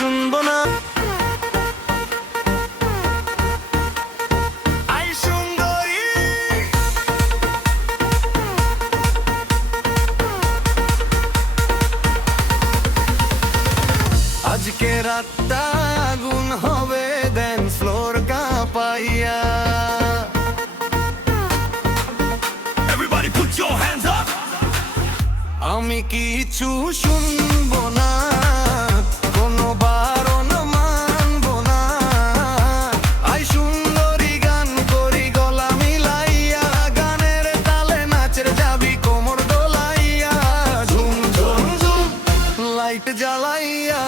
শুনবো না। আই সুন্দরী, আজকে রাতটা আগুন হবে ড্যান্স ফ্লোর কাঁপাইয়া। Everybody put your hands up. আমি কিছু শুনবো না, কোনো বারণ মানবো না। আই সুন্দরী গান করি গলা মিলাইয়া, গানের তালে নাচের যাবি কোমর দোলাইয়া। ঝুম ঝুম ঝুম লাইট জ্বালাইয়া।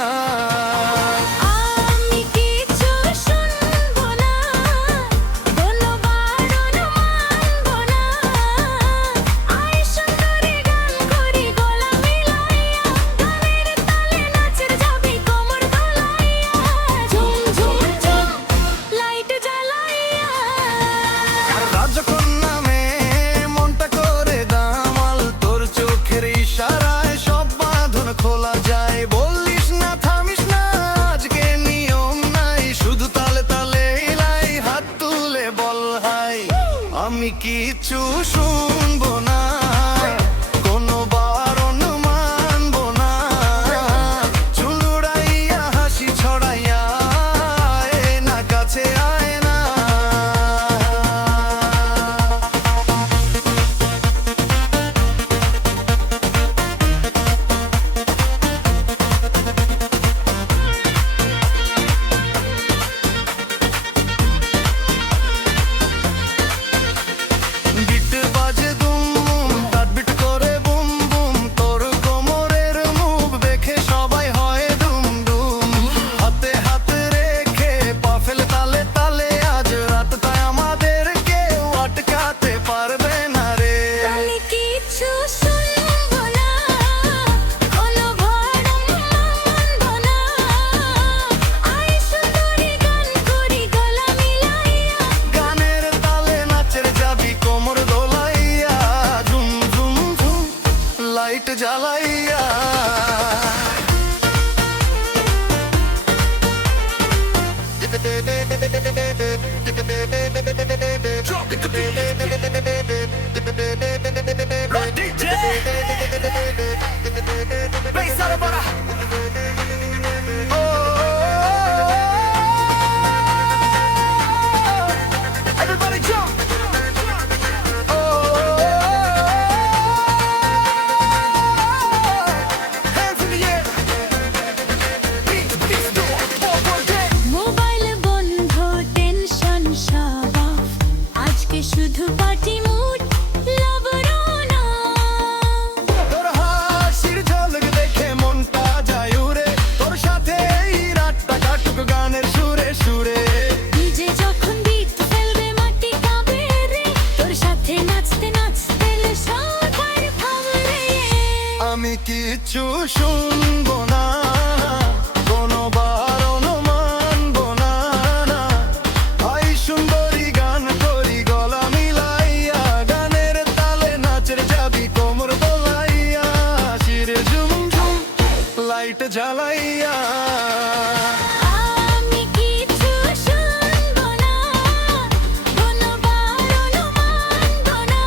আমি কিছু শুনবো না, কোনো বারণ মানবো না। চুল উড়াইয়া হাসি ছড়াইয়া, আয় না কাছে আয় না। লাইট জ্বালাইয়া। Everybody jump! শুধু পার্টি মুড লাবরো না। তোর হাসির ঝলক দেখে মনটা যায় উড়ে, তোর সাথে এই রাতটা কাটুক গানের সুরে সুরে। ডিজে যখন বিট ফেলবে মাটি কাঁপে রে, তোর সাথে নাচতে নাচতে সবার ভাবরে। আমি কিছু শুনবো না, কোনো বারণ মানবো না। আই সুন্দরী গান করি গলা মিলাইয়া, গানের তালে নাচের যাবি কোমর দোলাইয়া। শিরে ঝুম ঝুম লাইট জ্বালাইয়া। আমি কিছু শুনবো না, কোনো বারণ মানবো না।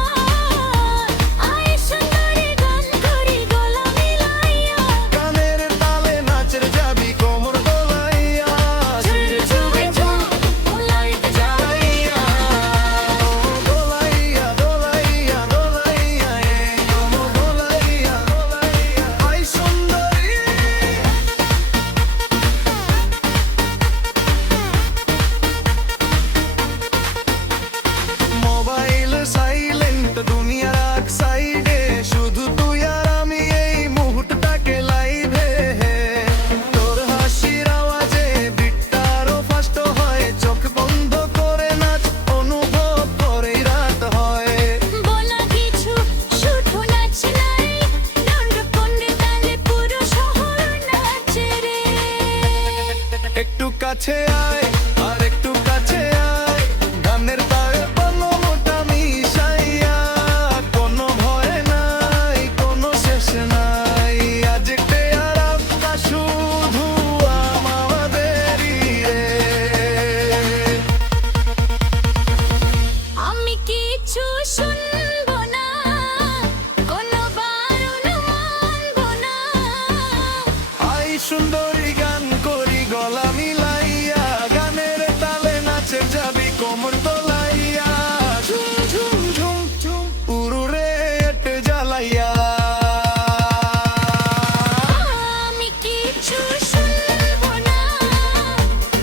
আই সুন্দরী গান করি গলা মিলাইয়া, গানের তালে নাচের যাবি কোমর দোলাইয়া। শিরে ঝুম ঝুম লাইট জ্বালাইয়া। দোলাইয়া দোলাইয়া দোলাইয়া, এই কোমর দোলাইয়া দোলাইয়া। আই সুন্দরী, মোবাইল সাইলেন্ট দুনিয়ার এক সাইডে, শুধু তুই আর আমি এই মুহূর্তটাকে লাইভে। তোর হাসির আওয়াজে বিটটা আরো ফাস্ট হয়, চোখ বন্ধ করে নাচ অনুভব করেই রাত হয়। বলা কিছু শুধু নাচ নাই, দণ্ড কোণে তালে পুরো শহর নাচে রে। একটু কাছে আয় আর একটু কাছে আয়, গানের তালে বানো মোটা মিশাইয়া। কোনো ভয় নাই, কোনো শেষ নাই, আজ টেয়ার শুধু আমার। সুন্দরী গান করি গলা মিলাইয়া, গানের তালে নাচে যাবি কোমর দোলাইয়া, ঝুম ঝুম ঝুম ঝুম উরুরে এটে জ্বালাইয়া। আমি কিছু শুনবো না,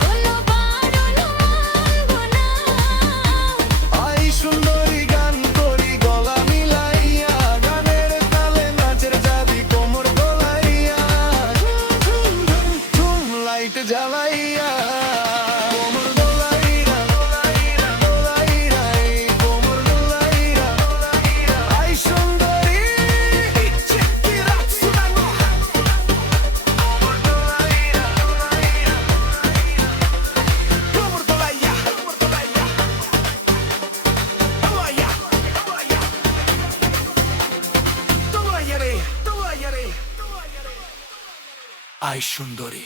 কোনো বারণ মানবো না। আই সুন্দরী গান করি গলা মিলাইয়া, গানের তালে নাচের যাবি কোমর দোলাইয়া, ঝুম ঝুম ঝুম লাইট জ্বালাইয়া, কোমর দোলাইয়া, দোলাইয়া, দোলাইয়া, এই কোমর দোলাইয়া, দোলাইয়া। আই সুন্দরী ইচ্ছে রাখছুনানো, কোমর দোলাইয়া, দোলাইয়া, কোমর দোলাইয়া, কোমর দোলাইয়া, দোলাইয়া, দোলাইয়া, দোলাইয়া রে, দোলাইয়া রে, দোলাইয়া রে। আই সুন্দরী।